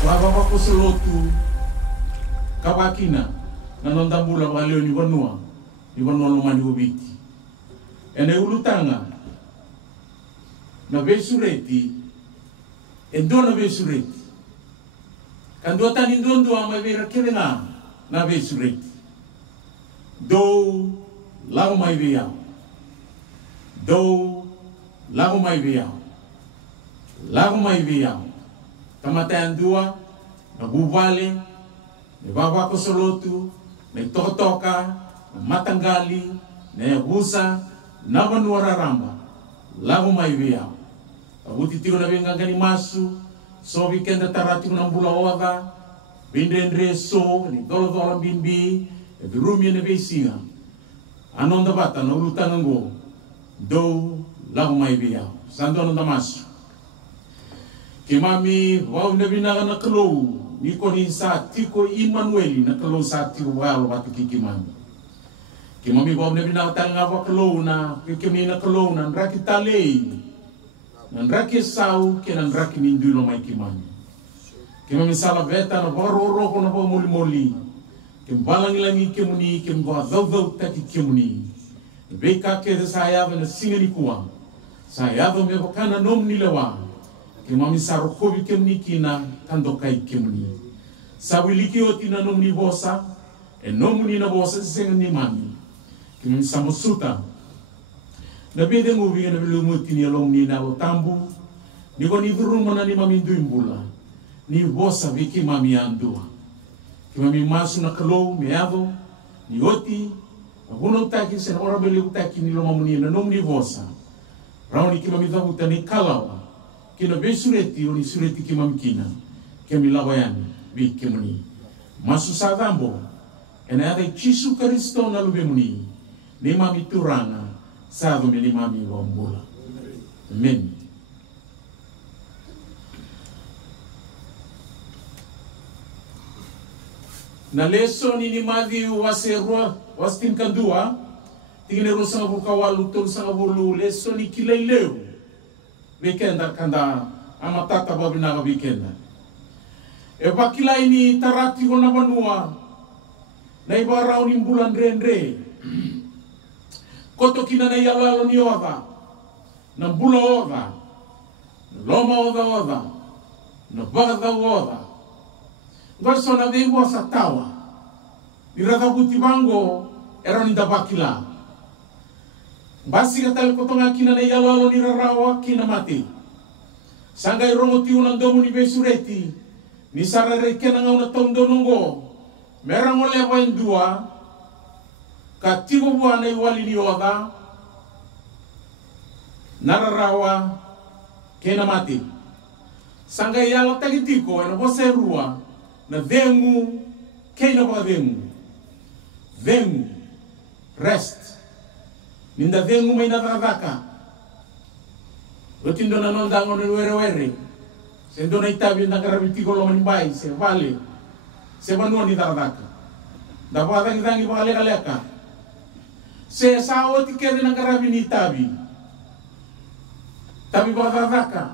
Wababa ko sa lotu kawakina na nondambula waleo ni wanua lomani ubiti. Ene ulutanga na besureti endo na besureti. Kando tani ndondo ama vera kelenga na besureti. Do lago mai veao. Do lago mai veao. Lago mai veao. Kamatayan dua, na bubale, na baba ko sa lotu, na totoka, na matanggali, na yabusa, na manuararamba. Lago mai veao. Abuti tiro na benga gani masu, so weekend tarati ko ng bula oga, bindendre so, ni dolo bimbi, rumi na besinga. Anong dabata na ulutan ng go, do lago mai veao. Santo anong damasu. Kimami wau na binaga na kalou ni ko ni sa tiko Emmanuel na kalou sa tiko walo watu kikimami. Kimami wau na binaga tanga wa kalou na kikimi na kalou na nraki talei na nraki sau ke na nraki nindulo mai kimami. Kimami sala beta na waroro ko na pa muli kimbalang langi kimuni kimba dau taki kimuni. Beka ke saya na singani kuwa saya me bakana nom nilawa. Kimami saro kobi kemni kina kandokai kemni. Sawiliki oti na nomni bosa, e nomuni na bosa senga ni mami. Kimami samosuta. Na bede ngubi na bilumuti ni along ni na tambu. Ni ko ni duruma na ni mami nduimbula. Ni bosa viki mami andua. Kimami masu na kalou meado ni oti. Aguno taki sen ora beli utaki ni lomamuni na nomni bosa. Rauni kimami dabuta ni kalawa. Kina be sureti oni sureti kimam kina kemi lawayani bi kemuni masu sadambo ena ade Chisu Kristo na lube muni ni mami turana sado me ni mami wambula. Amen. Na leso ni madi waserwa wastin kadua tingene rosa bukawalu tol sa bulu leso ni kilaileu weekend kanda amatata babinaga weekend. E bakila ini tarati ko na banua na ibarao ni bulan rendre. Koto kina na yalalo ni oga na bula oga loma oga na baga oga. Ngoso na bebo sa tawa. Irada butibango era ni bakila. Basi katal ko tonga kina na yalalo ni rarawa kina mati. Sangay rongoti unang domo ni besureti. Ni sarare kena nga una tondo nungo. Merang ole wa indua. Katigo buana iwali ni oga. Nararawa kina mati. Sangay yalo tagitiko ena bose rua. Na vengu kena ba vengu. Vengu rest. Ninda vengu may nakakaka. Rotindo na nondango na were. Sendo na itabi na karabitiko lo manibay. Se vale. Se manuan ni nakakaka. Dapat ang itangi pangaleka-leka. Se sao tikere ng karabin ni itabi. Tabi ba nakakaka.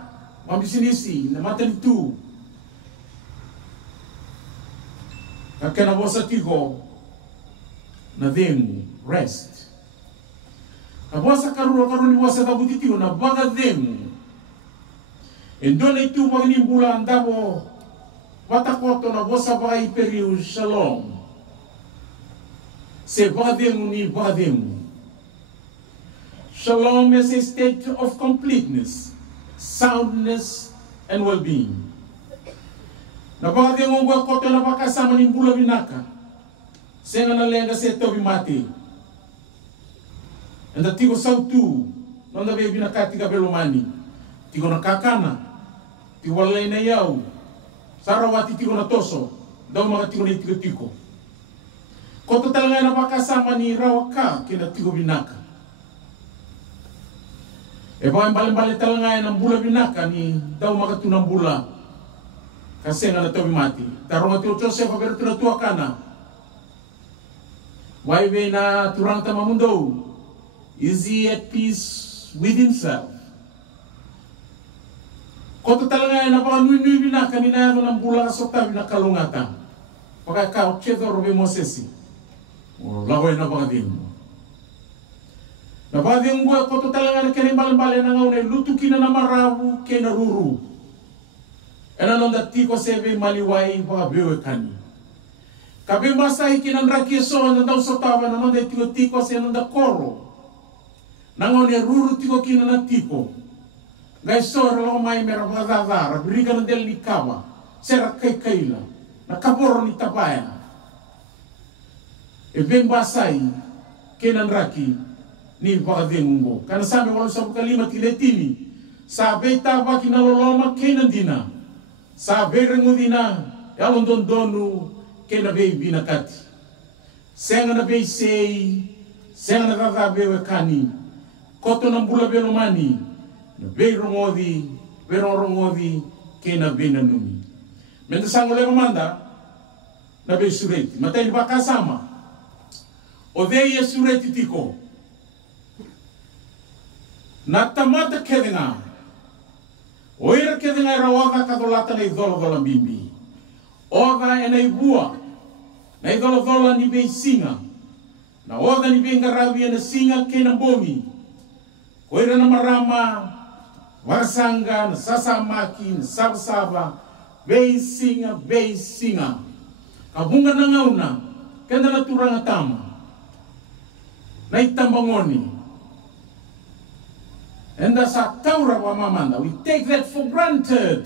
Mabisinisi. Namatan ito. Kakena bosa tigo. Na vengu. Rest. Abasa karu ni wasa tabutitiyo na baga demu. Endona itu magni bula andabo watakoto na bosa baga iperiu shalom. Se baga demu ni baga demu. Shalom is a state of completeness, soundness, and well-being. Na baga demu ngwa koto na bakasama ni bula binaka. Senga na lenga se tobi mati. Anda tigo sautu, nonda bebi na katika belomani, tigo na kakana, tigo walay na yaw, sarawati tigo na toso, daw mga tigo na tiko. Koto talaga na makasama ni rawaka kina tigo binaka. E ba bale talaga ng bula binaka ni daw mga tunang bula, kasi nga natobi mati. Taro nga tiyo Joseph pero tunatua ka na. Waiwe na turang tamamundo. Is he at peace with himself? Koto talanga na baka nui bina kanina yato ng bula sota bina kalungata. Paka kao cheto robe Mosesi. Lahoy na baka din mo. Na baka din mo koto talanga na kanimbal-bale na ngayon lutu kina na marabu kena ruru. Ena nonda tiko sebe maliwai baka bewe kani. Kabe masai kina nraki so na daw sotawa na nonda tiko se nonda koro. Nangayon ruru tiko kina na tiko. Guys, so lo mai mera vadavara, brigano del Nikawa, sera kaila, na kaporo ni tapaya. E ben basai, kenan raki, ni bakadengo. Kana sabi wala sa kalima tiletini, sabi taba kinaloloma kenan dina, sabi rengudina, yalon donu, kenan bei binakati. Senga na bei sei, senga na vavabe kani, koto na bula belomani. Na beirongodi kena benanumi. Menta sangole manda na be sureti. Matei bakasama. Odeia sureti tiko. Na tamata kedenga. Oira kedenga rawaga kadolata na idolo bimbi. Oga ena ibua. Na idolo ni be singa. Na oga ni be ngarabi na singa kena bomi. Oira na marama Wasanga, sasamaki, sabsaba, beisinga. Kabunga na ngauna, kenda na turang atama. Na itambangoni. And that's a taura wa mamanda. We take that for granted.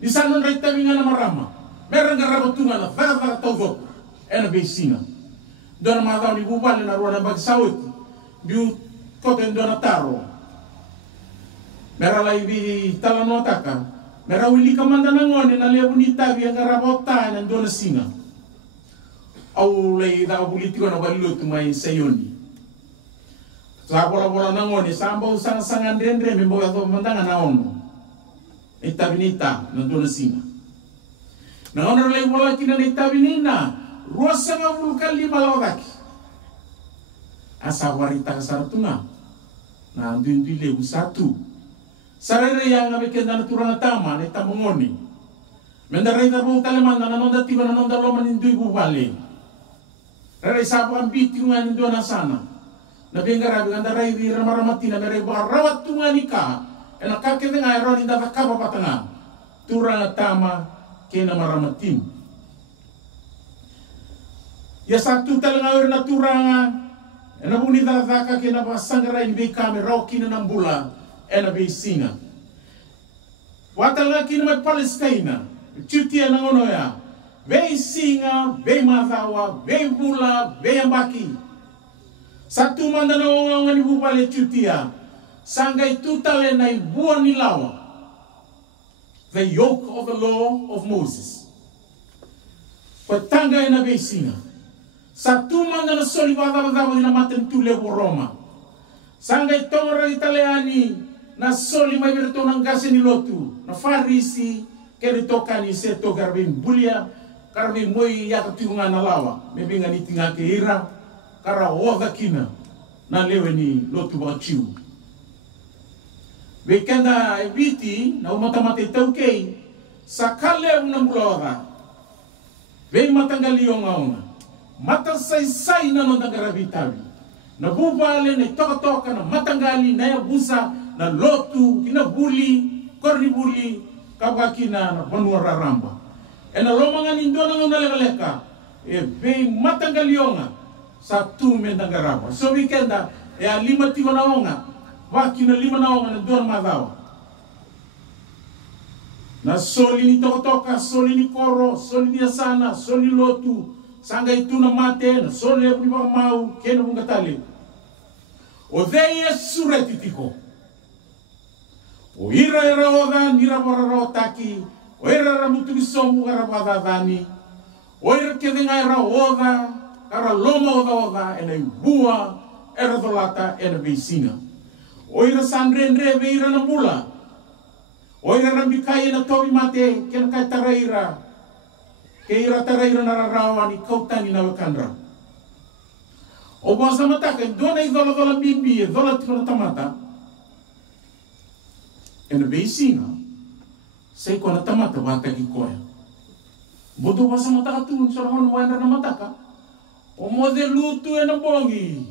Di sana na itabinga na marama. Meron nga rabatunga na vara tawdok. E na beisinga. Doon na mga ni bubali na ruwa na bagsawit. Biu kote doon na taro. Mera laibi talanotaka, mera uli kamanda nangone na lebu ni tabi ang karabota ng doon na singa. Au lay da buliti ko na balut may sayoni. Sa bola nangone sambaw sang rendre membo ato mandangan na ono. Itabi nita ng doon na singa. Nangono lay bola kina itabi nina, ruasa nga vulkan lima lawaki. Asa warita kasaratunga. Na andun lebu satu. Sarere yang ngabe kenda na turang tama na tamongoni. Mendaray na po kalaman na nanonda tiba na nanonda loman indui bubali. Rere sapo ang biti nga nindo na sana. Nabi nga rabi nga daray di ramaramati na meray baka rawat tunga ni ka. E nakakita nga eron inda kakaba patanga. Turang tama kena maramatim. Ya satu talaga na turanga. E nabuni dadaka kena pasangara inbi kami raw kina ng bula. Ena be singa. Watala kina may Palestina. Chutia na ngono ya. Be singa, be mazawa, be bula, be ambaki. Satu manda na ngani bupale chutia. Sangay tutale na ibuan nilawa. The yoke of the law of Moses. Patanga ena be singa. Satu manda na soli bada na maten tule Roma. Sangay tongra italiani. Na soli may berito ng gasi ni Lotu, na farisi, kaya toka ni seto karabing bulia, karabing moy yakatiunga na lawa, may binga ni tinga keira, kara oda kina, na lewe ni Lotu bachiu. Bekenda ebiti, na umatamate taukei, sa kalew ng bulora, be matanggali yung ngauna, matasaysay na nung nagarabitabi, nabubale na toka-toka na matanggali na yabusa, na Lotu, kinabuli, kornibuli, kabakina na panuara ramba. E na lomangan indo na ngaleka, e be matanggalionga sa tumen ng garaba. So weekenda, e a 5 na onga, wakina 5 na onga na doon madawa. Na soli ni toka-toka, soli ni koro, soli ni asana, soli ni Lotu, sanga itu na mate, na soli ni mau, kena mungatali. O deye suretitiko. O ira oda nira boraro taki, o ira mutu bisomu garabada dani, o ira kedenga ira oda, kara loma oda ena bua, era dolata ena beisinga. O ira sandrendre be ira na mula, o ira rambikaya na tobi mate, ken kai taraira, ke ira taraira na rarawa ni kautani na wakandra. O basa mataka, dona idola bimbi, idola tiko na tamata, ena beisinga, sei kona tamata bata ki koya. Bodo basa mataka tu sa ron wanda na mataka. O mode lutu e na bongi.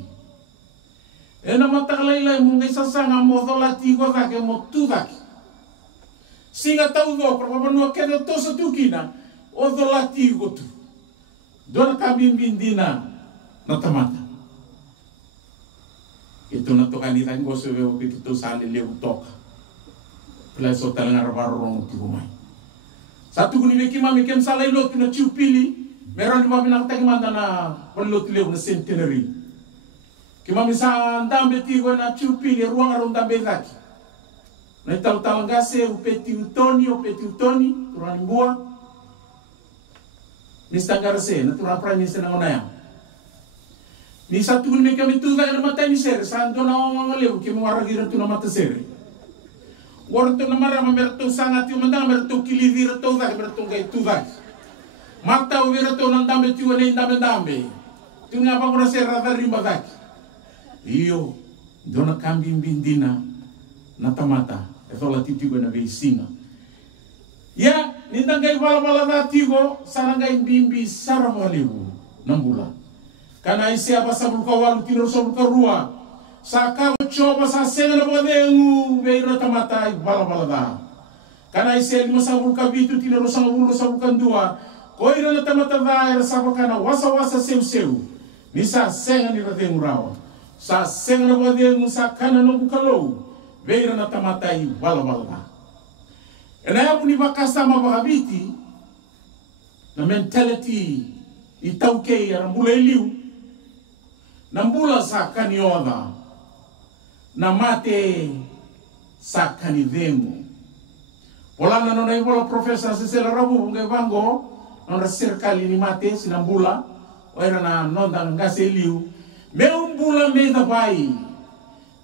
E na mataka lailai mungai sasanga mo dolati ko dake mo tu dake. Singa tau do pro no kene tosa tukina o dolati ko tu. Dona kabimbindina na tamata. Ito na to kanita ngo se veo pito sale leu toka. Pela so talanga rabarong ti kumai. Satu guni beki mami kem sala ilo na ciupili, meron di mami nang tagmanda na palo ti leu na centenary. Ki mami sa ndambe ti go na ciupili ruang aron ndambe zaki. Na tal talangase o peti utoni, turani bua. Mista garase na turang prime minister na onaya. Ni satu guni kami tu na mata ni ser, santo na ngalew ki mo waragira tu na mata ser. Warto na marama merto sangat yu mandang merto kilivira to da merto gay tu da. Mata o vira to nang dambe tu ne dambe. Tu nga pa ko ser radar rimba da. Io dona cambi bindina na tamata. E tola titigo na veisinga. Ya, nindang gay bala da tigo sarangay bimbi saramalibu nambula. Kana isi apa sabul kawalu tinor sabul karua. Saka coba sa senga na badengu beira tamata bala da. Kana isi lima sabul kabitu tinor sabul kandua. Koira na tamata da era sabakana wasa seu. Nisa senga ni badengu rawa. Sa senga na badengu sa kana no bukalou. Beira na tamata bala da. Ena ni bakasa mabagabiti na mentality itauke ya mbula iliu. Nambula sa kanioda na mate sa kanivemo. Wala na nona ibola profesa sisela rabu ngai bango nona serikali ni mate sinambula oira na nonda ngase liu meu mbula me dabai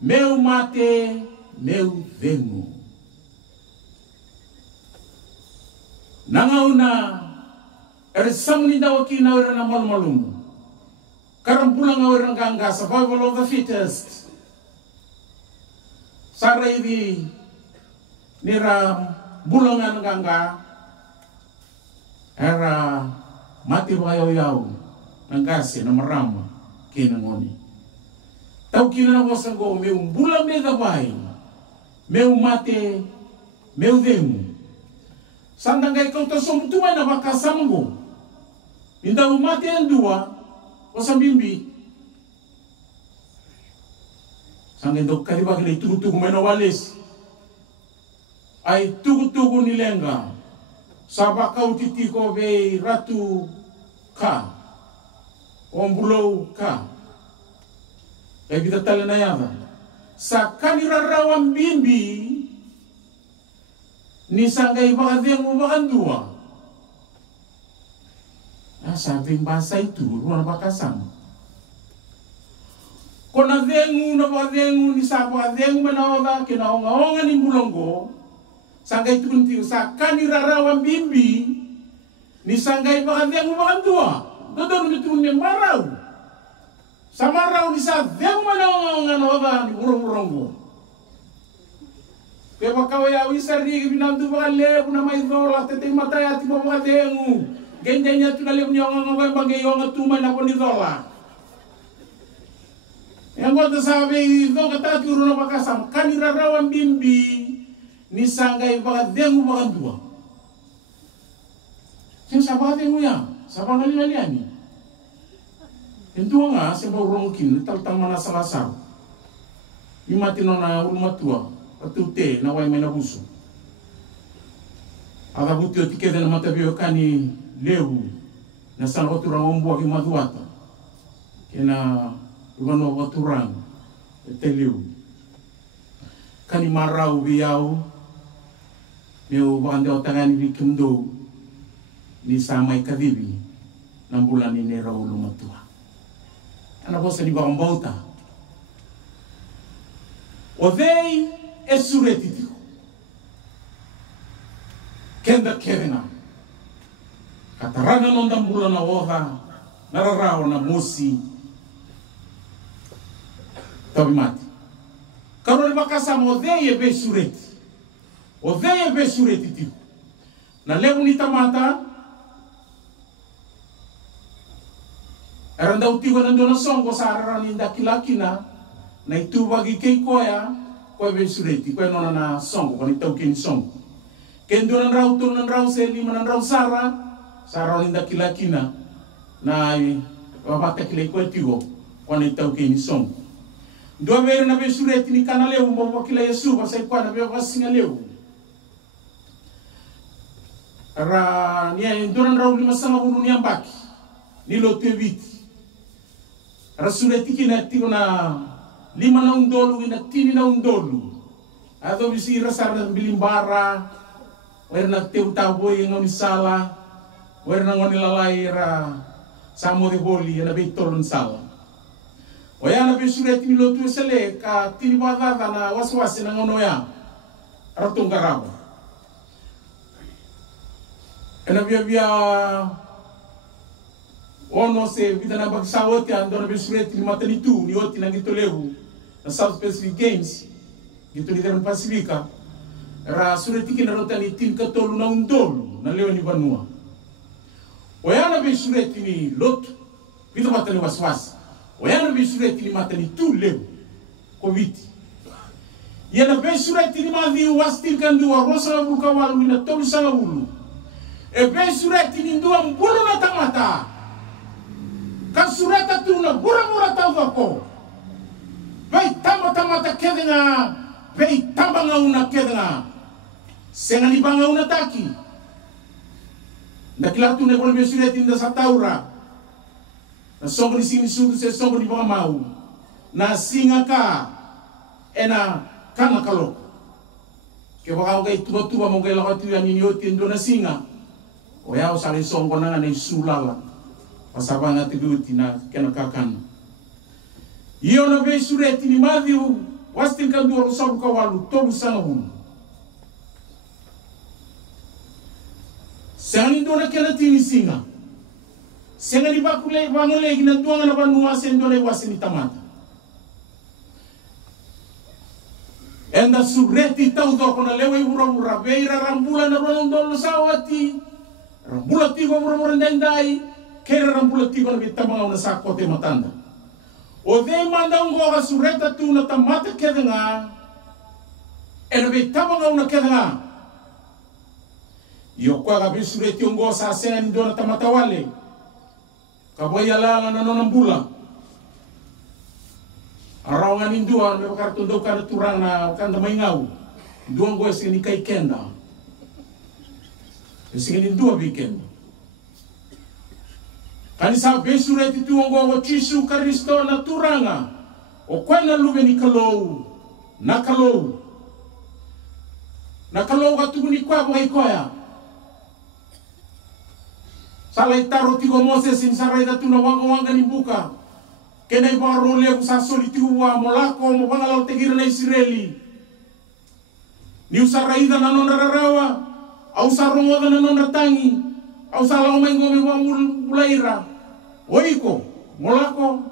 meu mate meu vemo. Nangauna samni dawaki na oira na malmalum. Karampulang awal ng gangga, survival of the fittest. Saray di nira bulangan ng gangga, era mati bayaw-yaw ng gasi na marama kinangoni. Tau kinanawasang ko, may bulang may gabay, may mate, may demo. Sandang kay kau tasumtuman na makasama ko. Hindi umate ang dua, o sa bimbi. Sangin do kalibag na itugutugo manawalis. Ay tugutugo nilenga. Sabakaw titiko be ratu ka. Ombulow ka. Kaya kita tala na yada. Sa kanirarawang bimbi, ni sanggay bakadeng ubakandua. Sabing basa itu, ruang bakasam. Kona dengu na badengu ni sapa dengu manaoda kinaonga ni mulongo. Sanggay tunti sa kanirarawang bimbi ni sanggay bakadengu bakandua. Dodon ni tunni maraw. Sa maraw ni sa dengu manaonga noda ni mulongo. Kaya bakawaya wisari binandu bakale na may dola teteng mataya ti bakadengu. Gendenya tunalip niyo ang bagay ang tuman na po ni Dola. Yang ko sabi, ito kataturo na makasam, kanirarawang bimbi, ni sanggay baka dengu baka dua. Siyang sabatin mo yan, sabang alilalian niya. Ito nga, sa bawang kin, taltang manasalasar. Yung matino na ulmatua, patute, na way may nabuso. Akabuti o tikeda na matabiyo ka ni Lehu na san oturang ombuwa ki maduata kena ugano oturang eteliu kani marau biau meu bande otangani bikimdo ni samai kadibi ng bulan ni Raul matua ana bosa ni bauta odei esuretiti kenda kevena katarana nondang bulan na oha nararaw na musi tabi mati karon makasama odeye besureti tio na leu ni tamata eranda utiwa nando na songo sarara ni dakilakina na itu bagi kei koya koe besureti koe nona na songo kani tau kini songo kendo nan rau tu nan rau seli nan rau sarara ni dakilakina na wabata kile koe tiwo kani tau kini songo dua bere na besureti ni kana leu mo wakila Yesu pasai kwa na be wasinga leu ra ni ndonan rau lima sanga hunu ni ambaki ni lo tewiti rasuleti kina tiko na 5 na undolu ina tini na undolu ato bisi rasar na bilimbara wer na teu taboy ngoni sala wer na ngoni lalai ra samo de boli na beitolon sala oya na besureti ni lo tu sele ka tini bada na waswasi na ngono ya ratung garabo ena bia ono se vida na bagsawati andona besureti ni matani tu ni oti na gitolehu na South Pacific Games gitu ni Dewan Pasifika ra sureti kina rotani tin katolu na undolu na leo ni Vanua oyana besureti ni lot vida matani waswas oyana besureti ni matani tu leo covid yana besureti ni mavi wastil kandu wa rosa buka walu na tolu sanga ulu e besureti ni ndua mbulu na tamata kasurata tu na bura tau wako vai tama kedenga vai tambanga una kedenga senga ni banga una taki ndakila tu ne bolbe sureti nda sataura na songo ni sini sudu se songo ni banga mau na singa ka ena kana kalo ke baka ngai tuba mo ngai la tu ya ni yoti ndo na singa o ya usale songo na ne sulala pasabanga tiduti na kena kakana iyo na besureti ni madhiu wastin kandu rosabu kawalu tobu sana hunu sengani ndona kena tini singa sengani bakule bangole gina duanga na Vanua sendona wasini tamata enda sureti tau do kona lewe ura beira rambula na rondolo sawati rambula tigo ura ndai kera rambula tigo na bitama una sakote matanda o de manda ngoga sureta tu na tamata kedenga ena bitama una kedenga yo kwa ga bisureti ngo sa senga ndona tamata wale kaboya lala na nona mbula arawangan indua me kartu do kana turang na kanda maingau dua ngo sini kai kenda sini dua weekend kanisa besureti tu ngo wa Yesu Kristo na turanga o kwena lube ni kalou na kalou ga tu ni kwa boy koya salai taro tigo Moses in sarai da tu na wanga ni buka kena baro le sa solitu wa molako mo bangala tegira na Israeli ni usarai da na nona rawa au sarongo da na nona tangi au sala mengo me wa mulaira oiko molako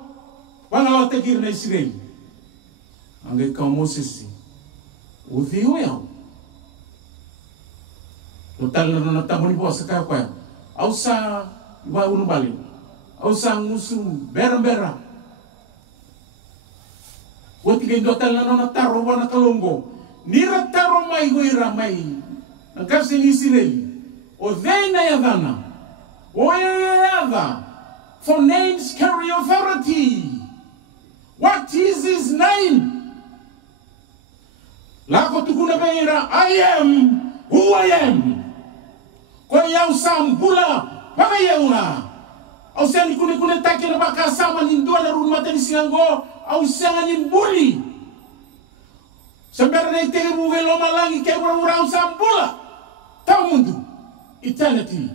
bangala tegira na Israeli angai ka Moses o viu ya total na nona tamoni bo sa ka kwa au sa wa unu bali au sa ngusu bera wati ke ndotal na nona taro wana kalongo nira taro mai goira mai ngasi ni Israeli o dena yadana o yada for names carry authority. What is his name? Lako tukuna beira I am who I am. Kwa yau sambula baka yauna au sani kune take na baka sama nindua na rumah tani singango au sanga nimbuli sambara na itege buwe loma langi ke ura sambula tau mundu eternity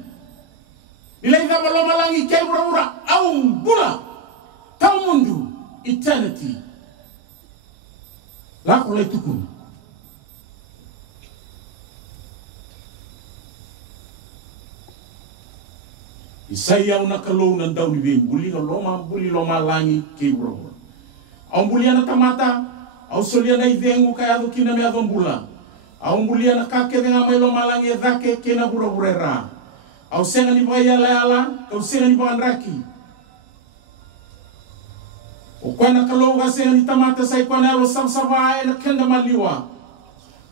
bila ida loma langi ke ura au bula tau mundu eternity lako le tukuna Isaya una kalou nan daw ni bing buli loma langi ke bro au buli ana tamata au solia na ivengu kaya do kina me adombula Au mulia na kake dengan mailo malangi dhake kena bura-burera. Au senga ni baya ala, au senga ni baya raki. O kwana kaloga senga ni tamata sai kwana alo sabsaba na kenda maliwa.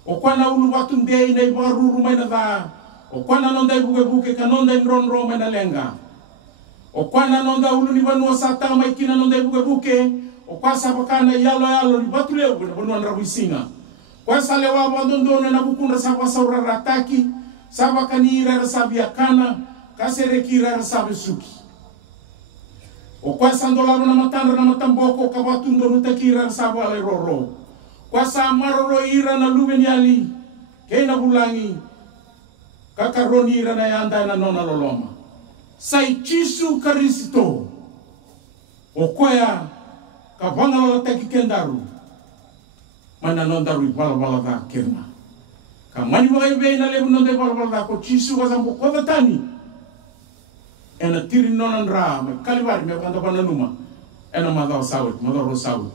O kwana ulu watu ndei na ibaruru mai na dha. O kwana nonda ibuke kanonda inronro mai na lenga. O kwana nonda ulu ni banua sata mai kina nonda ibuke. O kwa sabakana yalo ni batu leo na banua nrawisinga. Kwa sale wa bandondone na bukunda saba saura rataki. Saba kanira rasabi akana. Kasere kira rasabi suki. O kwa sandolaro na matandra na matamboko kabatundo nutakira rasabi ale roro. Kwa sa maroro ira na lubeniali. Kena bulangi. Kakaroni ira na yanda na nona loloma. Sai Chisu Kristo. O kwaya kabanga lolataki kendaru. Mana nondaru ipala da kerma. Kamani waibe na lebu nonda ipala da ko Chisu wazambo kovatani. Ena tiri nonan ra me kalibari me kanda bananuma. Ena madao sawit, madao sawit.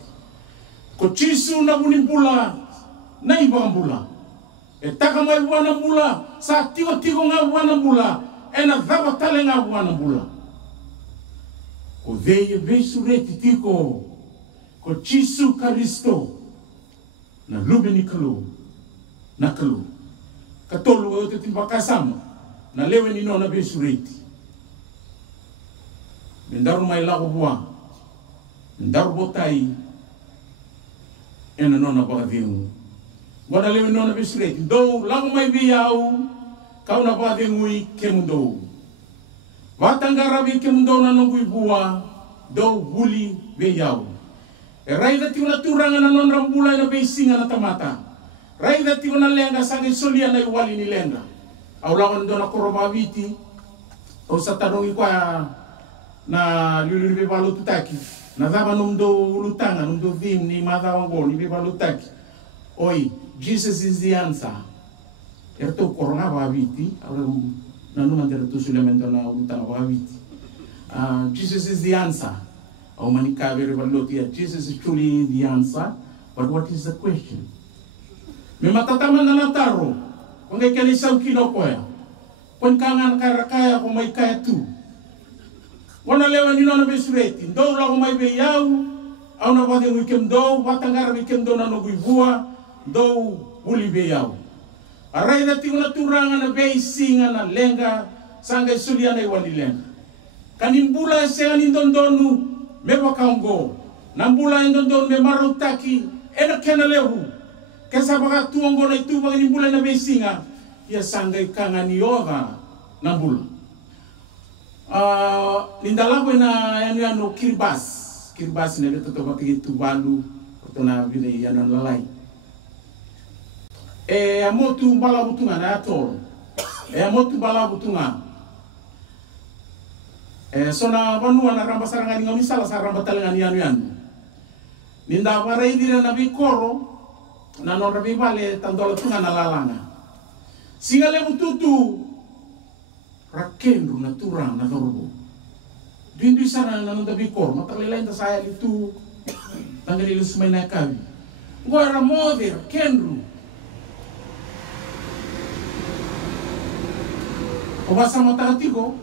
Ko Chisu na bunimbula na ibambula. E taka mai buana bula sa tigo nga buana bula. Ena dhaba tale nga buana bula. Ko veye vesureti tiko ko Chisu Kristo na lubeni kalu na kalu katolu o te timbakasama na lewe ni nona vesureti mendaru mai lago bua mendaru botai ena nona bagavingu wana lewe nona vesureti do lago mai viau kau na bagavingu i kemundo watangarabi kemundo na nongui bua do huli viau Rai dati una turanga na non rambula na beisinga na tamata. Rai dati una lenga sangi solia na iwali ni lenga. Au lawan do na korobawiti. O sa tanongi kwa na luluribe balutaki. Na daba numdo ulutanga, numdo vim ni madawango ni balutaki. Oi, Jesus is the answer. Erto korona bawiti. Na numandera tu sulemento na ulutanga bawiti. Jesus is the answer. Jesus is truly the answer, but what is the question? Me matataman na nataro, kung ay kanisaw kinokoya, kung kangan karakaya kung may kaya tu. Wana lewa nino na besureti, do la kung may beyaw, au na wade wikem do, batangara wikem do na noguyvua, do huli beyaw. Aray na tingo na turangan na beisinga na lenga, sangay sulia na iwali lenga. Kanimbula siya nindondonu, Meba kaungo, nambula endondon me marutaki, ena kenalehu. Kesa baga tuongo na itu baga nimbula na besinga, ya sangai kangani yoga nambula. Lindalago na yanu kiribas na beto to baki tubalu, to na vile yanu lalai. Amotu bala butunga na atol. Amotu bala butunga. Sona banua na ramba sarangani ngami sala saramba talangani yanu. Ninda warai dira na bikoro na non rabi vale tandola tunga na lalanga. Singale bututu rakendo na turang na dorbo. Dindu sana na nonda bikoro matalilay ta saya itu tanggalilo sumay na kabi. Ngora mother kenru. Obasa matatigo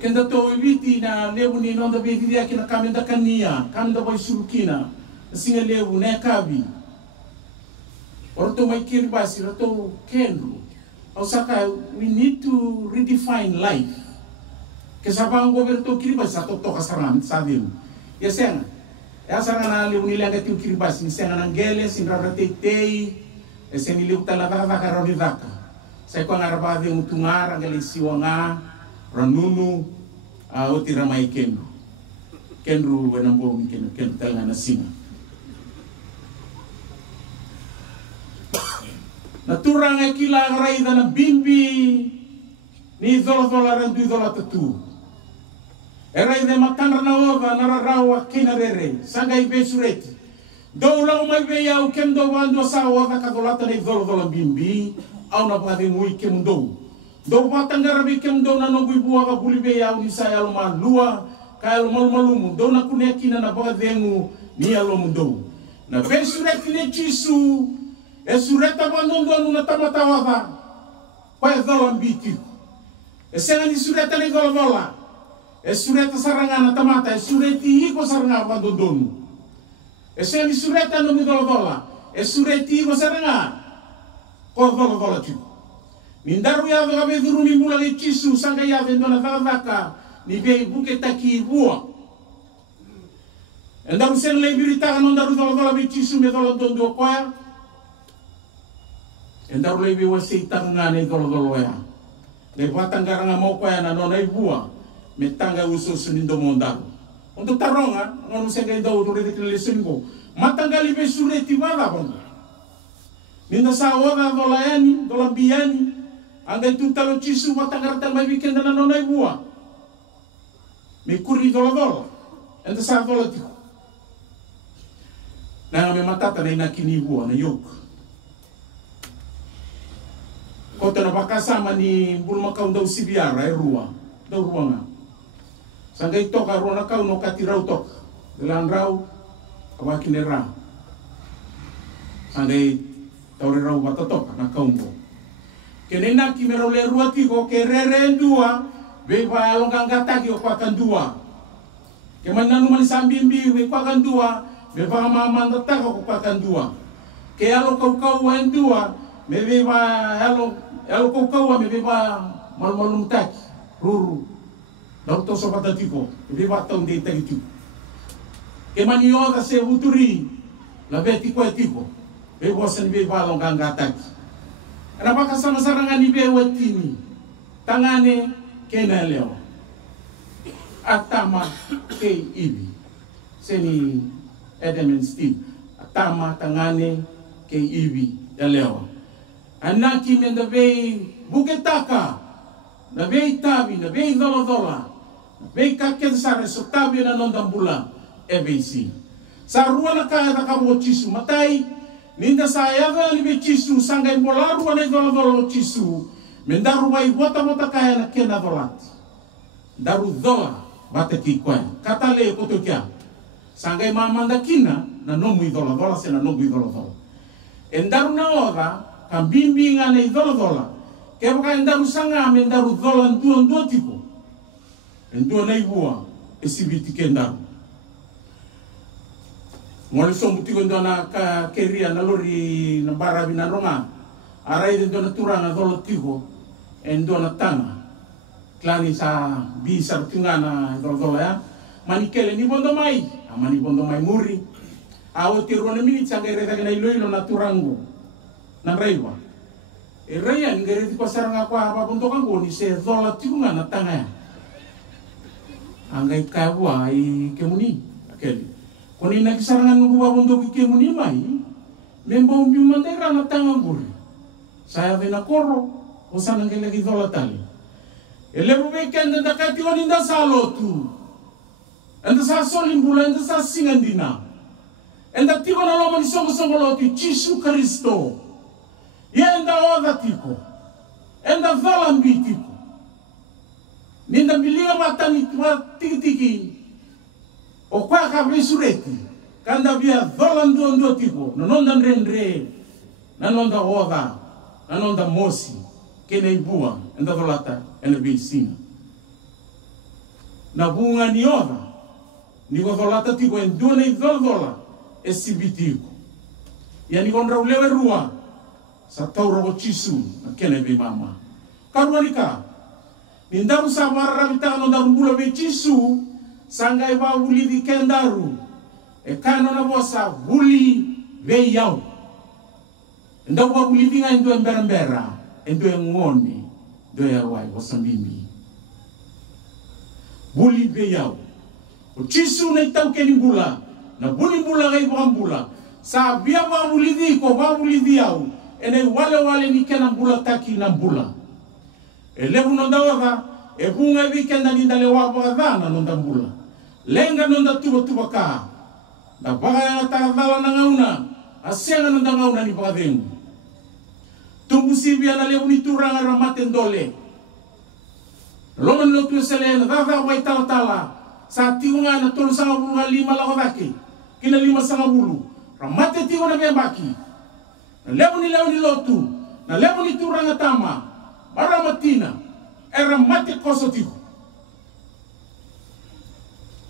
kenda to ibiti na lebu ni nonda beti dia kina kamenda kania kamenda boy surukina singa lebu na kabi orto mai kiribasi roto kenru osaka we need to redefine life kesabang goberto kiribasi ato to kasaran sadim ya senga ya sarana lebu ni langa tu kiribasi senga nangele sinra tetei eseni lebu talaka karoni daka sai ko ngaraba de utungara ngale siwanga ranunu oti ramai kenru wenambo kenru talanga na singa naturang kila raida na bimbi ni dola randu dola tatu eraida makan na ova nararawa kinarere sangai besureti dola mai beya u kendo wando sawa ka dolata ni dola bimbi au na pade ngui kendo do batangara bi kendo na nongui bua ka buli beya u ni saya lo malua ka lo malumu do na kuneki na badengu ni alo mundo na besureti ni Chisu E sureta mandondonu na tamatawava. Pai dola mbiti. E senga ni sureta ni dola. E sureta sarangana tamata. E sureti iko saranga mandondonu. E senga ni sureta no mi dola. E sureti iko saranga. Ko dola tipo. Nindaru ya ga beduru ni mula ni chisu sanga ya vendona vaka ni be buke taki bua. Endaru sen le birita non daru dola be chisu me dola dondo koya. Endaru le be wasi tanga ne dola ya. Le watanga nga mo koya na nona ibua me tanga uso sunindo mondaru. Untuk taronga ngonu senga indo dure de lesengo. Matanga li be sureti wala bon. Ninda sa ora dola yani, dola biani. Anda itu talo chisu matangara tang mai weekend na nona ibua. Me kuri dola. Enda sa dola tiko. Na me matata na inakini ibua na yok. Kota na bakasama ni bulma kau daw sibiara rua. Daw rua nga. Sanga ito ka rua na kau no katiraw tok. Dalan raw awakine ra. Sanga tawre raw batatok na kau mo. Kenena kimero le rua tiko ke rerendua be ba longa ngata ki kwa kandua ke mananu mani sambimbi we kwa kandua be ba mama ndata ko kwa kandua ke alo kau wendua me be ba alo kau me be ba malmalum taki ruru dokto sobata tiko be ba tong de taki ke mani yoga se uturi la be tiko etiko be bosen be ba longa ngata ki Rapaka sama sarangan ni bewatini tangane kena leo atama ke ibi seni Adam and Steve atama tangane ke ibi ya leo anaki menda be buketaka na be tabi na be dola be kaken sare so tabi na nondambula ebc sarua na kaya takamochisu matai Ninda saya ga libe chisu sanga impolaru ane dola chisu mendaru mai bota kaya na kena dolat daru dola bate kikwa kata le koto kia sanga mamanda kina na nomu dola se na nomu dola endaru na ora kambimbi ngane dola ke baka endaru sanga mendaru dola nduo tipo enduo na ibua esibiti kendaru Ngole so muti ko ndona ka keria na lori na barabi na ronga arai de ndona turanga dolo tigo endona tanga klani sa bisa tungana dolo ya manikele ni bondo mai amani bondo mai muri awo tiro na mini tsanga reta kana iloilo na turango na raiwa e raya ngere di pasaranga kwa ba bondo kango ni se dolo tigunga na tanga angai kawa I kemuni akeli Koni nakisarangan nubuwa bundo kike muni mai, memba umbi mandera na tanganguri. Saya vena koro, osana ngele gidola tali. Elebu weekend enda kati wani nda salotu. Enda sa solimbula, enda sa singandina. Enda tiko na loma ni songo loti, Chisu Kristo. Ye enda oda tiko. Enda valambi tiko. Ninda bilinga matani tiki. O kwa ka resureti kanda via dola ndo tipo nonda rendre nonda oda nonda mosi kene ibua enda dolata ena bisina na bunga ni oda ni go dolata tipo endone dola esibitiko yani gondra ulewe rua sa tauro chisu na kene be mama karuanika nindaru sa marra bitano nda rubula be chisu Sangai wa wuli di kendaru e kano na bosa wuli ve yau nda wa wuli di ngai ndo embera ndo ngoni ndo ya wai wasambimbi wuli ve yau o chisu na tau kenibula na bula ngai bula sa bia wa wuli di ko wa wuli di yau ene wale ni kena bula taki na bula e lebu no ndawa e bunga weekend ni ndale wa bana no ndambula lenga nonda tuba ka na baga ta dala na ngauna asenga nonda ngauna ni bagadeng tumbu sibia na lebu ni turanga ramate ndole loman lotu selen dava wai tala sa tiunga na tolu sanga bulu lima la odaki kina lima sanga bulu ramate tiunga na bembaki na leo ni lotu, na leo ni turangatama, baramatina, era mate kosotiko.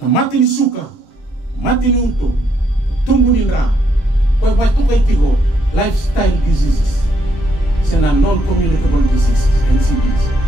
Na mate ni suka, mate ni uto, tumbu ni nra, kwa tuka itigo, lifestyle diseases, sena non-communicable diseases, NCDs.